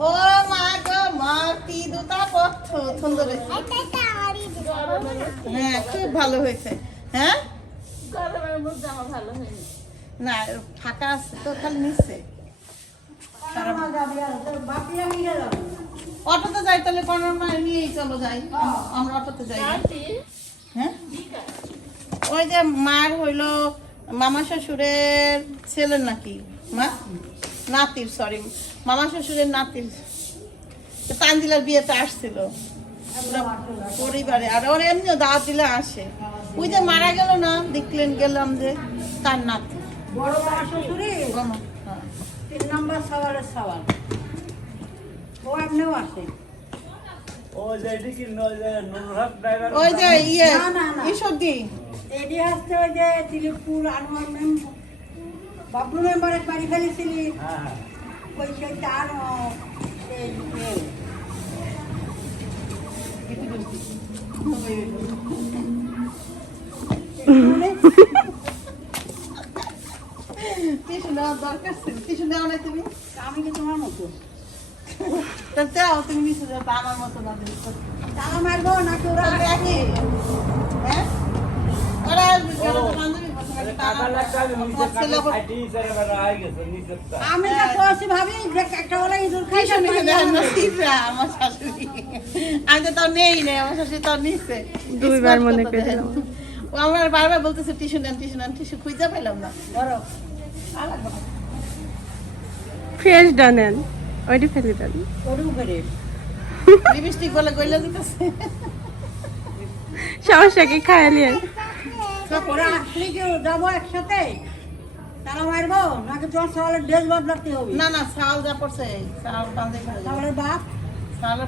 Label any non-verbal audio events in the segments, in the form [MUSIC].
ও মা গো দুটা পথ। সুন্দর। হ্যাঁ খুব ভালো হয়েছে। হ্যাঁ? না, ফাঁকা তো নিচ্ছে। অটোতে যাই তাহলে কোনো মায়ের নিয়েই চলো যাই। আমরা অটোতে যাই। হ্যাঁ? ওই যে মার হইল মামা শ্বশুরের ছেলের নাকি? মা? নাতির সরি মামা শ্বশুরের নাতির। তো তানজিলার বিয়েতে আসছিল। পরিবারে। আর ওর এমনিও দাওয়াত দিলে আসে। ওই যে মারা গেল না দেখলেন গেলাম যে তার নাতি। বড় মামা শ্বশুরি হ্যাঁ। তিন নম্বর সওয়ালের সওয়াল ও এমনিও আসে। ওই যে ইয়ে না, না। এটি আসছে ওই যে তিলিপুর আনোয়ার মেম বাবলু মেম্বারের বাড়ি ফেলেছিলি? ওই সেই তার আহ, সেই ইয়ে, টিসু নেওয়ার দরকার ছিল। টিসু নেওয়া নাই তুমি? আমি কি তোমার মতো? তা যাও তুমি নিচে যাও আমার মতো না তারা মারবো নাকি ওরা হ্যাঁ ওরা আসবে কেন তো বান্ধবী বসে থাকে, তারা- তোমার ছেলে আবার আমি তো কষি ভাবি যে একটা ওরা ইঁদুর খাই টিসু নিচে দেখেন না, টিসা, আমার শাশুড়ি। আমি তো তাও নেই নেই আমার শাশুড়ি তাও নিচ্ছে দুইবার মনে। ও আমার বারবার বলতেছে নেন খুঁজে পেলাম না। ফ্রেশ ডানেন। ওইটি ফেলে দেন। [LAUGHS] লিপস্টিক বলে গইলা দিতেছে। সমস্যা কি? খায়ালিয়ে ওরা আসলে কি যাব একসাথে? তারা মারবো? নাকি তোমার ড্রেস বদলাতে হবে? না না চাল যা পড়ছে বাঁধে করে। বাপ?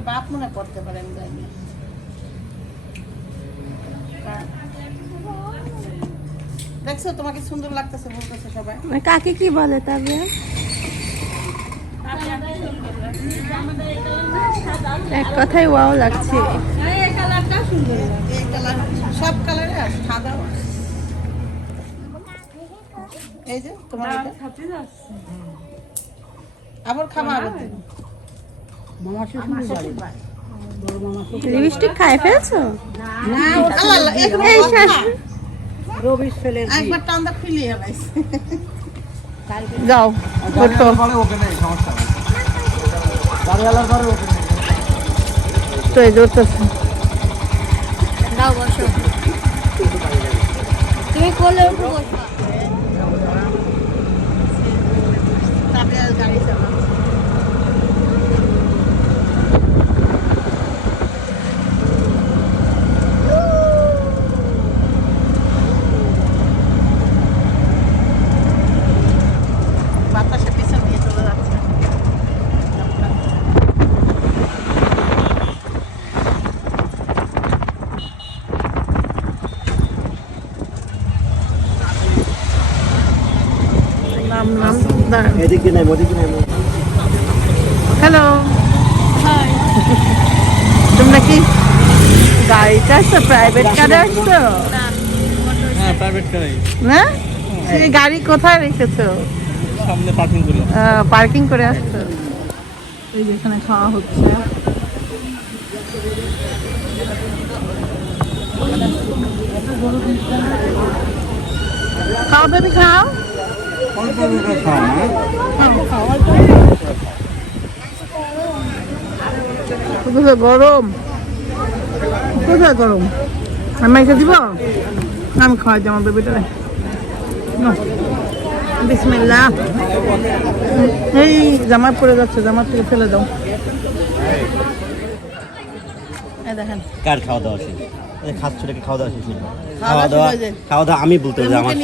বাপ মনে করতে পারে আমি জানি হ্যাঁ। দেখছ তোমাকে সুন্দর লাগতেছে বলতেছে সবাই। কাকে কি বলে তবে এক কথাই ওয়াও লাগছে। এই কালার সব কালারে আছে সাদা। এই যে তোমার এটা। আবার খাবা আবার শ্বশুর বাড়ি। বড়। মামা শ্বশুর লিপস্টিক খাই ফেলছো? না আল্লাহ আল্লাহ, এই কথা। শাশু- রবির একবার টান্দা খুলিয়ে হেলাইছে যাও ওঠো। তো এই তারপরে আর গাড়ি চালাচ্ছে alcaldesa. এদিকে নাই ওদিকে নাই হ্যালো তোমরা কি গাড়িতে আসছো প্রাইভেট কারে আসছো হ্যাঁ প্রাইভেট কারাই না? সেই গাড়ি কোথায় রেখেছো? সামনে পার্কিং করি। পার্কিং করে আসছো। এই যে এখানে খাওয়া হচ্ছে। খাও বেবি খাও। অল্প অল্প খাওয়া কোথায় গরম? কোথায় গরম? আমি এসে দিব? আমি খাওয়াই আমার বেবিটারে। এই জামা পরে যাচ্ছে জামা থেকে ফেলে দাও। দেখেন। কার খাওয়া দাওয়া খাস ছোটকে খাওয়া দাওয়া শেষ হলো। খাওয়া দাওয়া। খাওয়া দাওয়া আমি বলতে যে মুখে আমার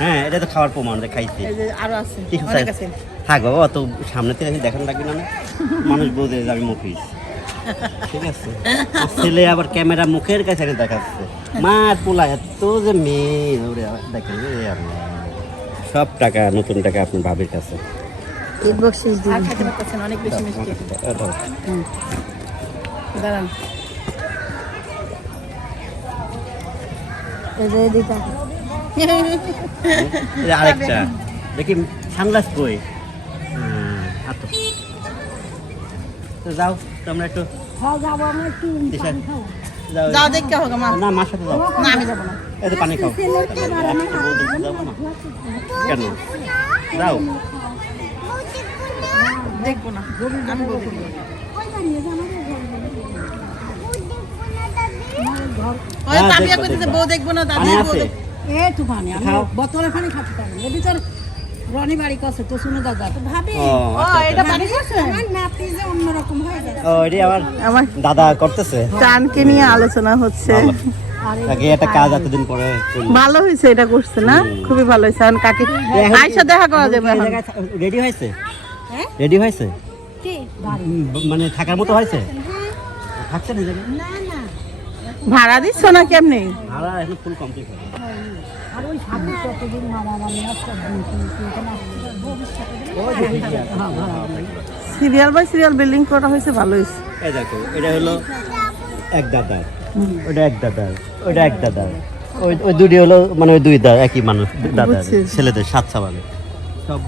হ্যাঁ এটা তো খাওয়ার প্রমাণ যে খাইছি। আরও আছে ঠিক আছে। থাক বাবা অত সামনে থেকে এসে দেখানো লাগবে না না। মানুষ বোঝে যে আমি মুখিস। ঠিক আছে? আর ছেলে আবার ক্যামেরা মুখের কাছে এনে দেখাচ্ছে। মার পোলা এত যে মেয়ে ওরে আল্লাহ। সব টাকা নতুন টাকা আপনার ভাবির কাছে। অনেক বেশি মিষ্টি। দাঁড়ান। আরেকটা। দেখি সানগ্লাস কই তো। যাও তোমরা একটু হ্যাঁ যাও যাও দেখতে মা। না মার সাথে যাও। না আমি যাব না। এতে পানি খাও। কেন? যাও। দেখব না আমি বলব ওই হ্যাঁ। বউ দেখব না দাদি বউ আছে। তো পানি আমি খাও। পানি খাতে পারি যদি তোর রনি বাড়ি কাছে তো শুনে দাদা। তো ভাবি ও ও এটা পানি খাচ্ছে আমার নাতি যে অন্যরকম হয়ে যায় ও এটি আমার আমার দাদা করতেছে। টানকে নিয়ে আলোচনা হচ্ছে। ভালো। আগে একটা কাজ এতদিন পরে ভালো হয়েছে এটা করছে না? খুবই ভালো হয়েছে। এখন কাকে আয়সা দেখা করা যাবে রেডি হয়েছে? হ্যাঁ? রেডি হয়েছে? মানে থাকার মতো হয়েছে? থাকছে না না। ভাড়া দিচ্ছ না কেমনি? ভাড়া এখন ফুল কমপ্লিট আর ওই সামনে কতদিন মামা মামি সিরিয়াল বাই সিরিয়াল বিল্ডিং করা হয়েছে ভালো হয়েছে এই দেখো এটা হলো এক দাদার। ওটা এক দাদার ওটা এক দাদার। ওই ওই দুটি হলো মানে ওই দুই দাদা একই মানুষ দাদার বুঝছি। ছেলেদের সাত সাবানে। সব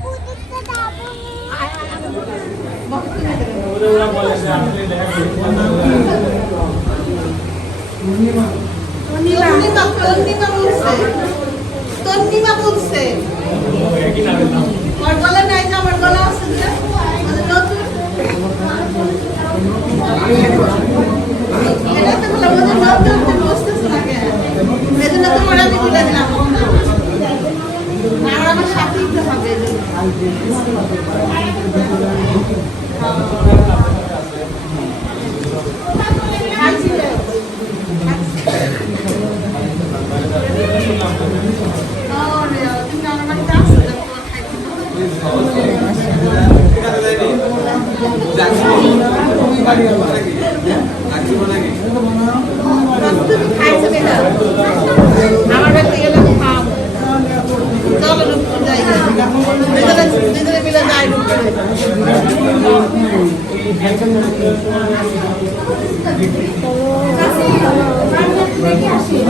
তন্নিমা বলছে তন্নিমা বলছে। আমার গলা নাই যে আমার গলা আছে এটা তো না আমার হবে এই জন্য। খাইছি রে। আমার বাড়িতে গেলে আমি খাওয়াবো চলো রূপপুর যাই দুজনে দুজনে মিলে যাই রূপপুরে রামু যাবে তারপর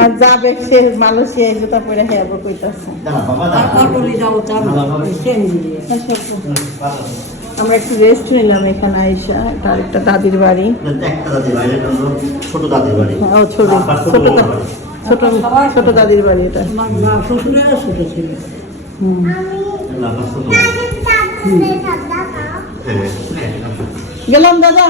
আর যাবে সে মালয়েশিয়া জুতা পরে হ্যাঁ কইতাছে। তার ট্রেন দিয়ে আমরা একটু রেস্ট নিলাম এখানে আইসা দাদির বাড়ি। একটা ছোট দাদির বাড়ি। ও ছোট ছোট ছোট। ছোট দাদির বাড়ি এটা। ছোট ছিল। হুম। হ্যাঁ গেলাম দাদা।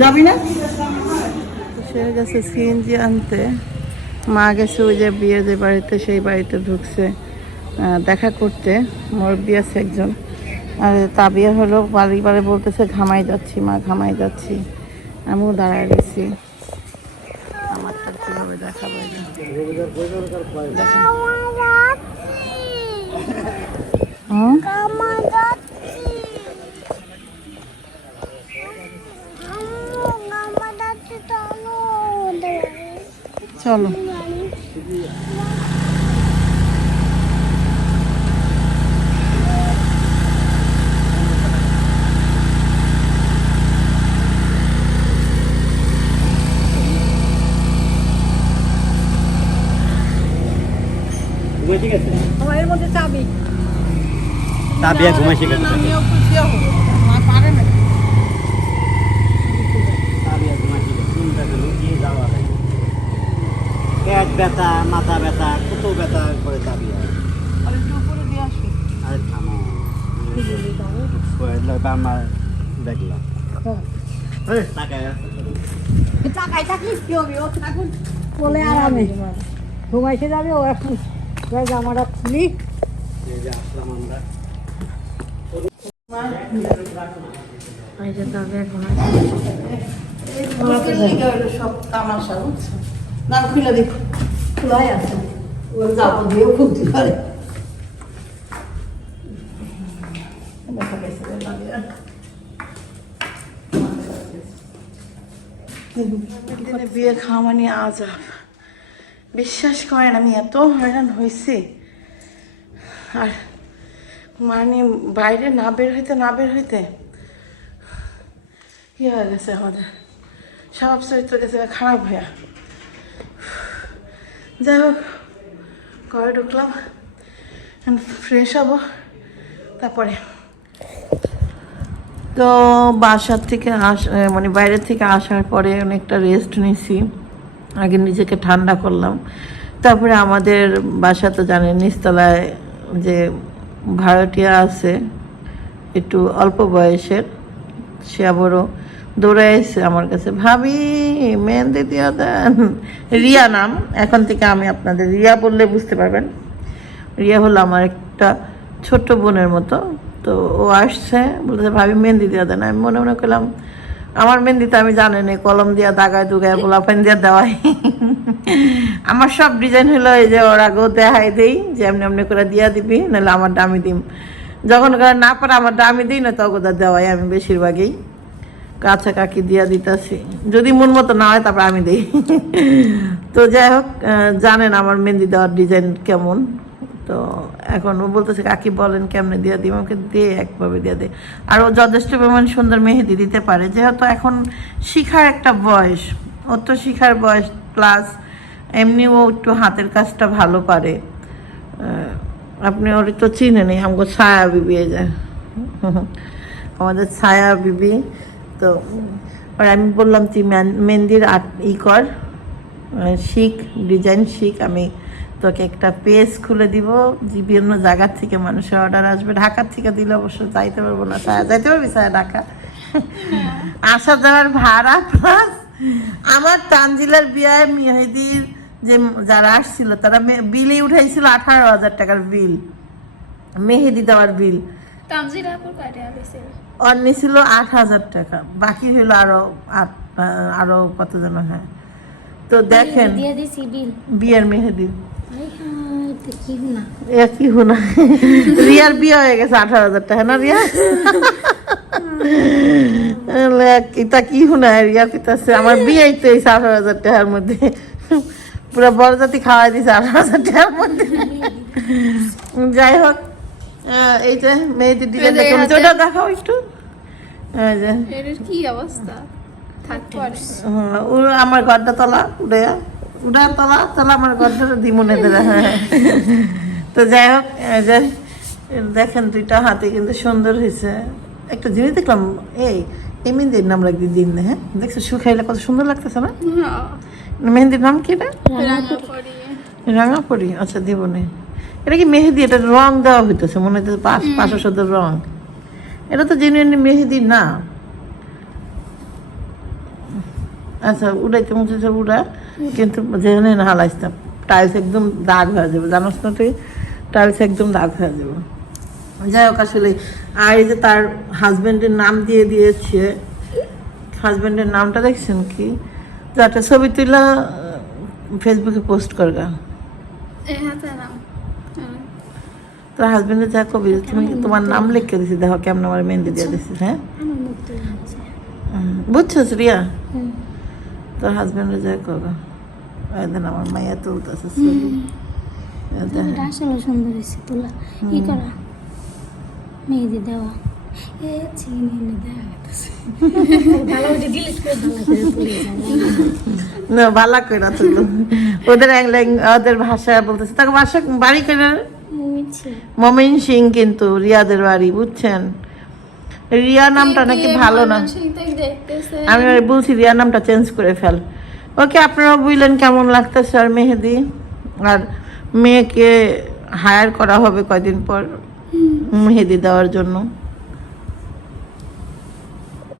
যাবি না? সে গেছে সিএনজি আনতে। মা গেছে ওই যে বিয়ে যে বাড়িতে সেই বাড়িতে ঢুকছে দেখা করতে। মুরব্বী আছে একজন। আর তাবিয়া হলো বাড়ি বাড়ি বলতেছে ঘামাই যাচ্ছি মা ঘামাই যাচ্ছি। আমিও দাঁড়ায় গেছি আমারটা কীভাবে দেখাবো এটা? দেখেন। চলো ঘুমাই ঠিক আছে আমার এর মধ্যে চাবি তাবিয়া ঘুমাই ঠিক আছে আমিও খুশি হব মা পারে না তাবিয়া ঘুমাই ঠিক আছে চিন্তা করে লুকিয়ে যাওয়া হয় পেট ব্যথা মাথা ব্যথা কত ব্যথা করে তাবিয়া আর একটু উপরে দিয়ে আসি। আরে থামো। আমার দেখলাম টাকায় কি হবে? ও এখন আরামে ঘুমাইতে যাবে ও এখন জামাটা খুলি। এই যে আসলাম আমরা। এই যে তবে এখন লোকের লেগে হলো সব তামাশা বুঝছ? না খুলে দেখো খোলাই আছে। ওর জামা দিয়েও খুলতে পারে। বিয়ে খাওয়া মানে আজাব বিশ্বাস করেন, আমি এত হয়রান হয়েছি। আর মানে বাইরে না বের হইতে, না বের হইতে কি হয়ে গেছে আমাদের। স্বভাব চরিত্র গেছে খারাপ হয়ে যাই হোক, ঘরে ঢুকলাম ফ্রেশ হব। তারপরে। তো বাসার থেকে আস মানে বাইরের থেকে আসার পরে অনেকটা রেস্ট নিছি আগে নিজেকে ঠান্ডা করলাম। তারপরে আমাদের বাসা তো জানেন, নিচতলায় যে ভাড়াটিয়া আছে, একটু অল্প বয়সের, সে আবারও দৌড়ে এসে আমার কাছে, ভাবি, মেহেন্দি দিয়া দেন। রিয়া নাম, এখন থেকে আমি আপনাদের রিয়া বললে বুঝতে পারবেন। রিয়া হলো আমার একটা ছোট্ট বোনের মতো, তো ও আসছে, বলতেছে, ভাবি, মেহেন্দি দিয়া দেন। আমি মনে মনে করলাম আমার মেহেন্দি তো আমি জানি না কলম দিয়া, দাগায় দুগায়, গোলাপেন দিয়া দেওয়াই। আমার সব ডিজাইন হলো এই যে ওর আগেও দেখাই দেই, যে এমনি এমনি করে দিয়া দিবি, নাহলে আমার দামি দিম। যখন না পারে, আমার দামি দিই না, তখন দেওয়াই আমি বেশিরভাগই। কাছা কাকি দিয়া দিতেছি। যদি মন মতো না হয়, তারপর আমি দিই। তো যাই হোক জানেন আমার মেহেন্দি দেওয়ার ডিজাইন কেমন। তো এখন ও বলতেছে, কাকি বলেন কেমনে দিয়ে দিই আমাকে দিয়ে একভাবে দিয়ে দে। আর ও যথেষ্ট পরিমাণ সুন্দর মেহেদি দিতে পারে। যেহেতু এখন শিখার একটা বয়স, ওর তো শিখার বয়স প্লাস এমনিও একটু হাতের কাজটা ভালো পারে আপনি ওর তো চিনেনি আমাকে ছায়া বিবি এই যে। আমাদের ছায়া বিবি। তো, আর আমি বললাম তুই মেহেন্দির আর্ট ই কর। শিখ, ডিজাইন শিখ, আমি তোকে একটা পেজ খুলে দিব বিভিন্ন জায়গার থেকে মানুষের অর্ডার আসবে। ঢাকার থেকে দিলে অবশ্য যাইতে পারব না, ছায়া। যাইতে পারবি ছায়া ঢাকা? আসা যাওয়ার ভাড়া প্লাস আমার তানজিলার বিয়ায় মেহেদির যে যারা আসছিল, তারা বিলই উঠাইছিল আঠারো হাজার টাকার বিল। মেহেদি দেওয়ার বিল। তামজির আপুর ছিল আট হাজার টাকা। বাকি হইল আরও আট আরও কত যেন হ্যাঁ। তো দেখেন বিয়ের মেহেদি। কি হুনা? রিয়ার বিয়ে হয়ে গেছে আঠারো হাজার টাকা না রিয়া? এটা কি হুনা? রিয়া পিতাছে আমার বিয়ে তো এই আঠারো হাজার টাকার মধ্যে। পুরো বরজাতি খাওয়াই দিছে আঠারো হাজার টাকার মধ্যে। যাই হোক এই যে মেয়েদের ডিজাইন দেখুন ওটা দেখাও একটু। এই যে। এর কি অবস্থা? থাক পরে। হুম, ও আমার ঘরটা তলা উড়ে উড়া তলা তলা আমার ঘরটা দিমুনে দেবে। হ্যাঁ তো যাই হোক যে দেখেন দুইটা হাতে কিন্তু সুন্দর হয়েছে। একটা জিনিস দেখলাম এই এই মেহেন্দির নাম রাখবি দিন না হ্যাঁ? দেখছ শুকাইলে কত সুন্দর লাগতেছে না? মেহেন্দির নাম কি এটা? রাঙা পরিয়ে রাঙাপড়ি আচ্ছা দিব নে। এটা কি মেহেদি? এটা রং দেওয়া হইতেছে মনে হইতেছে পাঁচ পাঁচশো শত রং। এটা তো জেনুইনলি মেহেদি না। আচ্ছা উড়াইতে মুছে সব উড়া কিন্তু যেখানে না হালাইতাম টাইলস একদম দাগ হয়ে যাবে। জানোস না তুই? টাইলস একদম দাগ হয়ে যাবে। যাই হোক আসলে আর এই যে তার হাজবেন্ডের নাম দিয়ে দিয়েছে হাজবেন্ডের নামটা দেখছেন কি? তো একটা ছবি তুলা ফেসবুকে পোস্ট করগা। নাম। হুম। তোর হাজবেন্ডের যা কবি তুমি তোমার নাম লিখে দিছি? দেখো কেমন আমার মেহেন্দি দিয়ে দিছিস হ্যাঁ? বুঝছস রিয়া তোর হাজবেন্ডের যা একদিন আমার মাইয়া তুলতেছে দেখ। এটা আসলে সুন্দর হয়েছে তোলা। ই করা। মেহেদি দেওয়া। এ চিনি এনে দেওয়া গেছে ভালো করে না ভালো ওদের ওদের ভাষা বলতেছে। তাকে ভাষা বাড়ি করে মমিন সিং কিন্তু রিয়াদের বাড়ি বুঝছেন? রিয়া নামটা নাকি ভালো না। আমি বলছি রিয়া নামটা চেঞ্জ করে ফেল। ওকে আপনারা বুঝলেন কেমন লাগতেছে আর মেহেদি? আর মেয়েকে হায়ার করা হবে কয়দিন পর মেহেদি দেওয়ার জন্য?